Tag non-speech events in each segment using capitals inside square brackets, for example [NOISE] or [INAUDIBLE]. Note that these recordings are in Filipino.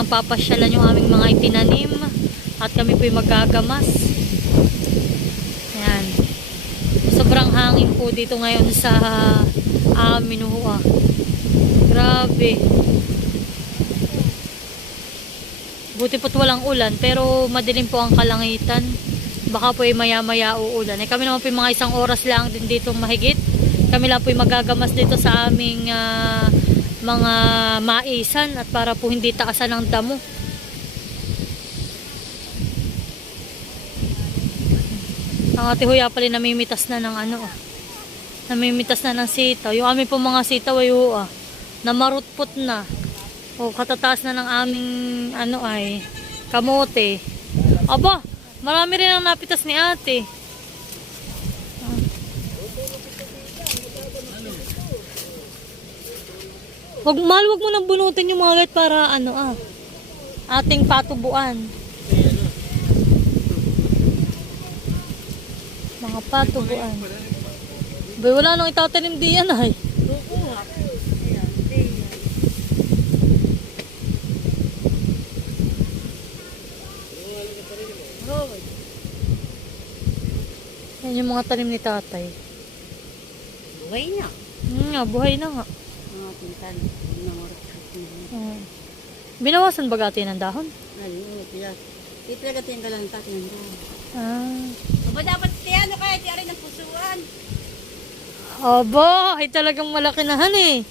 Munang papasyalan yung aming mga itinanim at kami po magagamas. Ayan. Sobrang hangin po dito ngayon sa amin ho ah. Grabe. Buti po't walang ulan pero madilim po ang kalangitan. Baka po ay maya-maya uulan. Eh, kami naman po mga isang oras lang din dito mahigit. Kami lang po magagamas dito sa aming ah, mga maisan at para po hindi taasan ng damo. Ang ate huya pala namimitas na ng ano ah. Namimitas na ng sitaw. Yung aming po mga sitaw ay ho, ah, namarutpot na. O katataas na ng aming ano ay kamote. Aba, marami rin ang napitas ni ate. Wag mahal, wag mo nang bunutin yung mga gat para ano ah. Ating patubuan. Mga patubuan. Bay, wala nang itatanim diyan ay. Yan yung mga tanim ni tatay. Buhay na. Hmm, buhay na nga. Mga pintan. Nangorak. Oo. Binawasan ba gati ng dahon? Ayun, tiyak. Ipilagatin ka lang tatin mo. Ah. Aba dapat tiyan ano kaya tiyan rin ng pusuan. Aba, ay talagang malaki na han eh.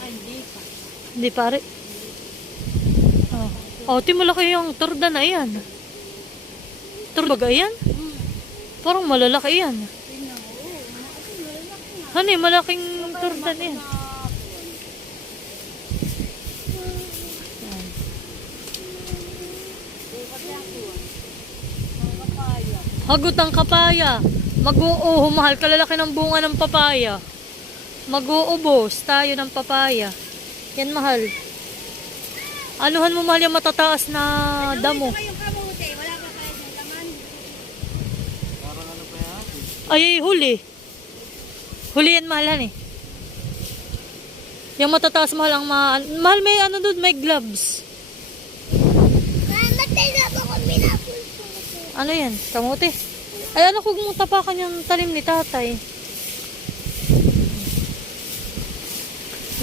Ay, hindi pa. Hindi pare. Oh. Oh, ti malaki yung torda na yan. Torda yan? Parang malalaki yan. Hani, malaking torda na yan. Hagot ang kapaya. Mag-uuho, mahal kalalaki ng bunga ng papaya. Mag-uubos tayo ng papaya. Yan mahal. Anuhan mo mahal yung matataas na damo. Ito yung kamote. Wala pa tayo ng laman. Ay, huli. Huli yan mahalan eh. Yung matataas mahal ang mahal. Mahal may ano doon, may gloves. Ano yan? Kamote? Ay, ano kung mong tapakan yung talim ni tatay?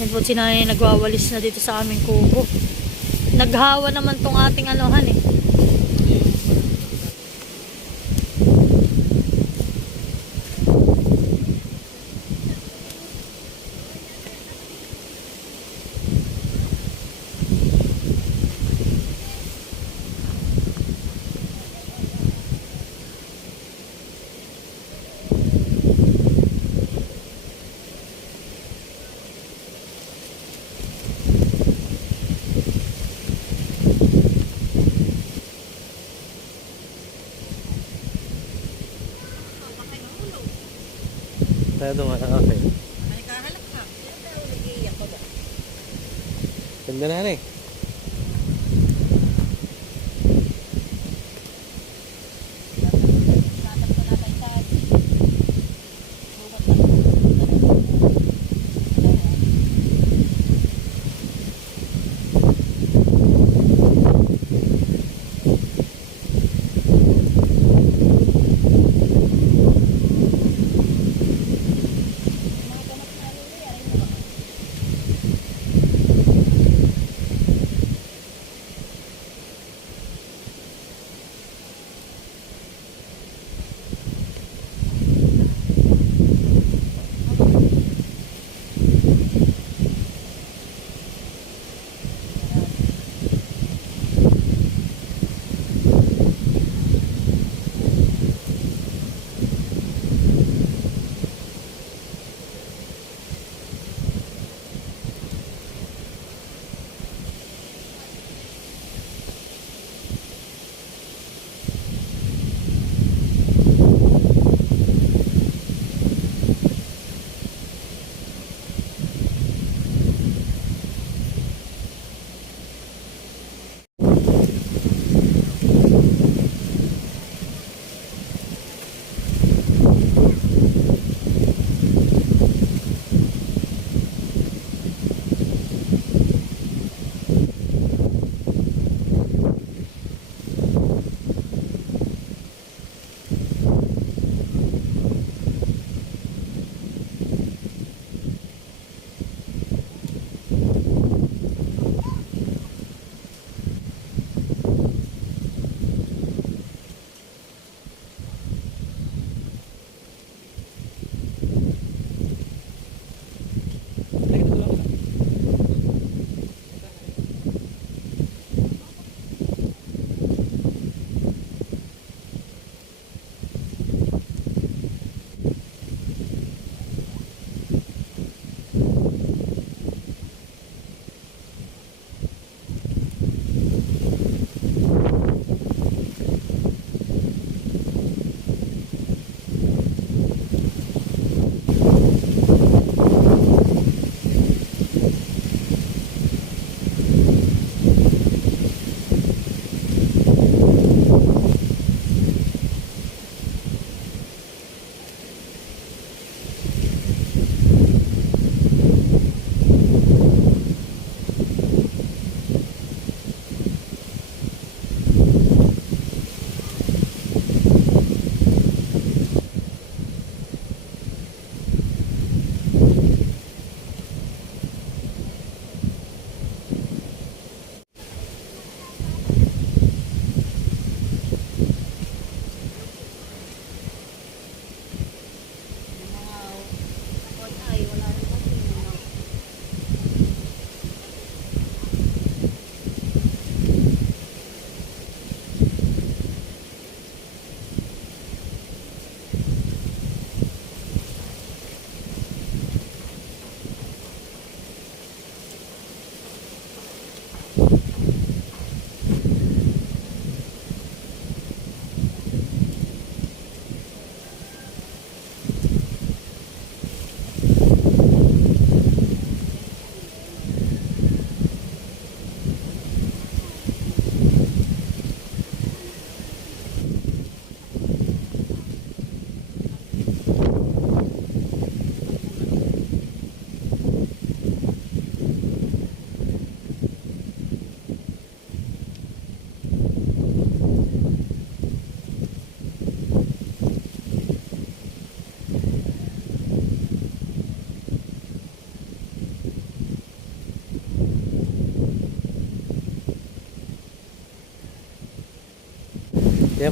Yan po si nanay nagwawalis na dito sa aming kubo. Naghawa naman tong ating anuhan eh. Tayo dumaan ang akin. Ay, kahalak ka. Iiyak ko ba? Ganda na eh.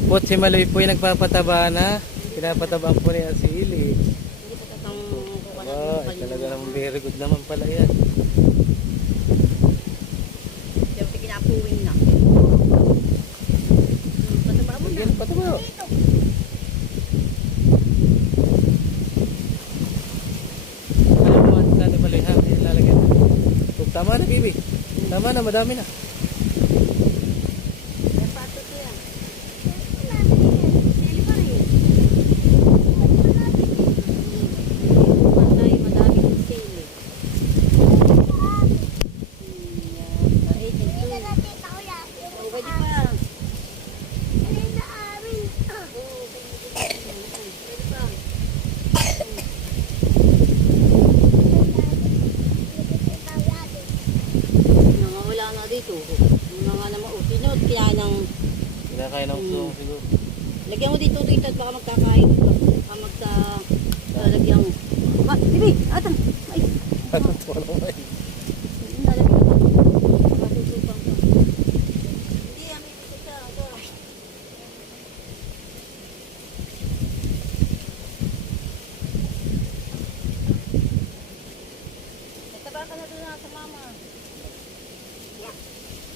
Po, si Maloy po yung nagpapataba na. Pinapatabaan po niya si Ili. Wow, palyo. talaga naman very good naman pala yan. Siyempre kinapuwing na. Pataba mo na. Pataba. Ano mo. Oh, Tama na, Bibi. Tama na, madami na. May patot yan. Sili pa rin. Matay, madami yung sili. Hmm, yan. Ay, ito. Oh, pwede pa. Oo, pwede pa. Nangawala na dito. Mga nga naman, oh, sinod kaya ng Kinakain ng Hmm. usong siguro. Lagyan mo dito dito at baka magkakain. Baka magka... Lalagyan mo. Ba, bibi, atan. Ay, may. nalagyan mo. Nataba ka na doon sa mama. Maganda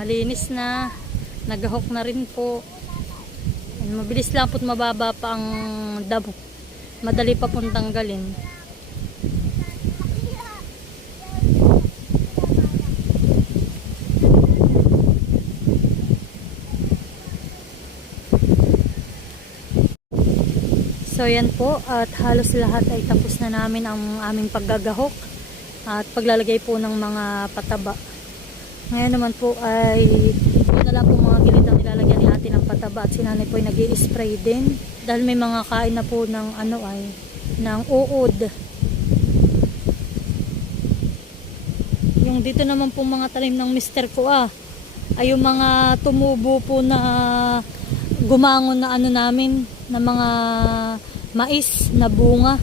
Malinis na. Nagahok na rin po. Mabilis lang po't mababa pa ang dabo. Madali pa pong tanggalin. So yan po at halos lahat ay tapos na namin ang aming paggagahok at paglalagay po ng mga pataba. Ngayon naman po ay ito na po mga gilid ang nilalagyan ni ate ng pataba at si nanay po ay nag spray din dahil may mga kain na po ng ano ay ng uod. Yung dito naman po mga talim ng mister ko ah ay yung mga tumubo po na gumangon na ano namin na mga mais na bunga.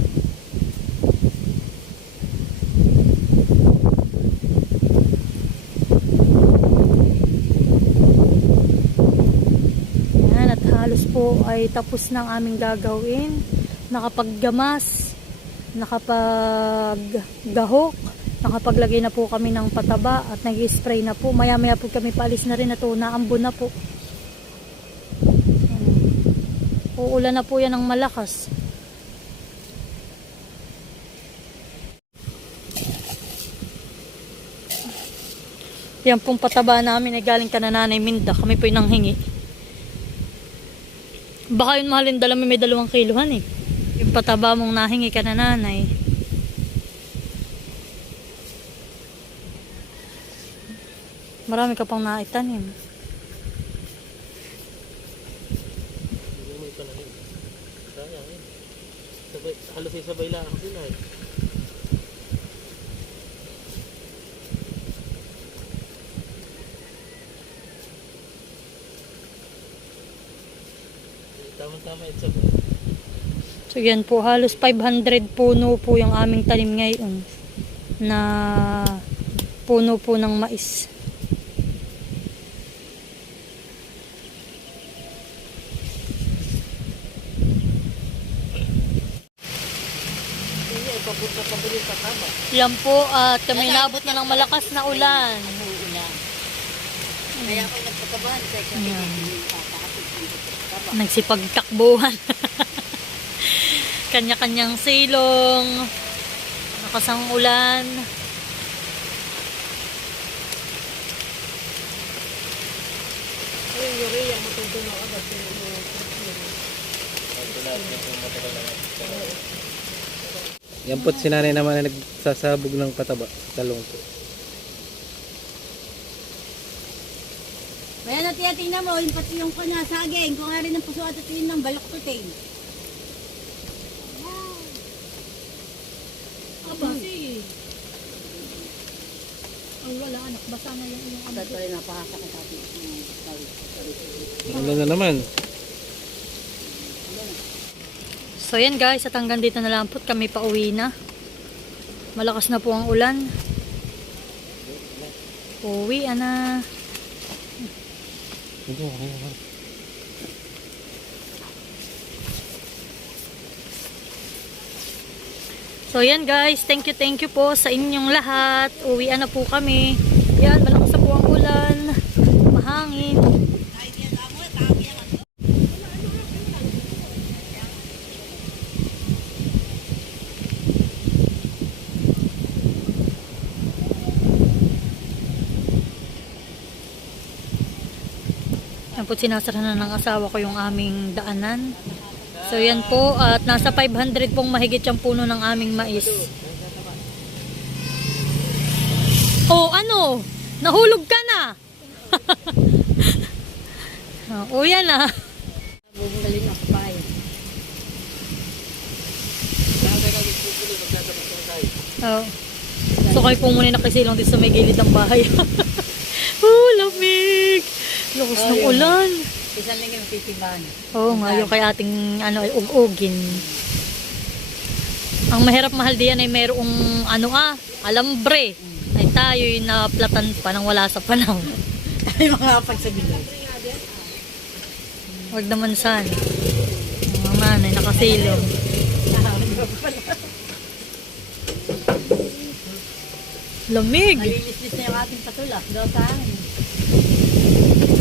Yan, at halos po ay tapos ng aming gagawin. Nakapaggamas, nakapaggahok, Nakapaglagay na po kami ng pataba at nag-spray na po. Maya-maya po kami paalis na rin na to. Naambon na po. Uulan na po yan ng malakas. Yan pong pataba namin ay galing ka na nanay Minda. Kami po yung nanghingi. Baka yun mahalin dala may dalawang kiluhan eh. Yung pataba mong nahingi ka na nanay. Marami ka pang naitanim. Sayang eh. Sabay, halos ay sabay lang ako sila eh. Tama-tama ito sabay. So yan po, halos 500 puno po yung aming tanim ngayon na puno po ng mais. Sa. Yan po at kami nabot na ng malakas na ulan. Uulan. Kaya ako ang pataba. Nagsipagtakbuhan. [LAUGHS] Kanya-kanyang silong. Nakasang ulan. Ayun, urea, matutunan agad. Yan po't si nanay naman na nagsasabog ng pataba sa talong po. Kaya na tiyatingnan mo, yung pati yung kanya saging, kung nga rin ang puso at tingin ng balok to ting. Aba, si. Ay, wala anak. Basa na yung iyong Dahil pala napakasakit atin. Ano na naman? So yan guys, at hanggang dito na lang po kami pa uwi na. Malakas na po ang ulan. Uwi na. Ito, okay naman. So yan guys, thank you thank you po sa inyong lahat. Uwi na po kami. Yan, malakas na po ang ulan. Mahangin. Yan po sinasara na ng asawa ko yung aming daanan. So yan po at nasa 500 pong mahigit yung puno ng aming mais. Oh, ano? Nahulog ka na. [LAUGHS] oh, yan na. Bubungalin ako pa eh. Oh. So kayo po muna nakasilong dito sa may gilid ng bahay. [LAUGHS] oh, lamig. Lakas ng Oh, yun. ulan. Isang linggo titiban. Oo nga, yung kay ating ano, ay ugugin. Ang mahirap mahal diyan ay mayroong ano ah, alambre. Ay tayo yung naplatan pa nang wala sa panahon. [LAUGHS] Ay mga pagsabihin. Huwag naman sana. Mga nanay nakasilong. [LAUGHS] Lamig. Malinis-lis na yung ating patula. Sa amin.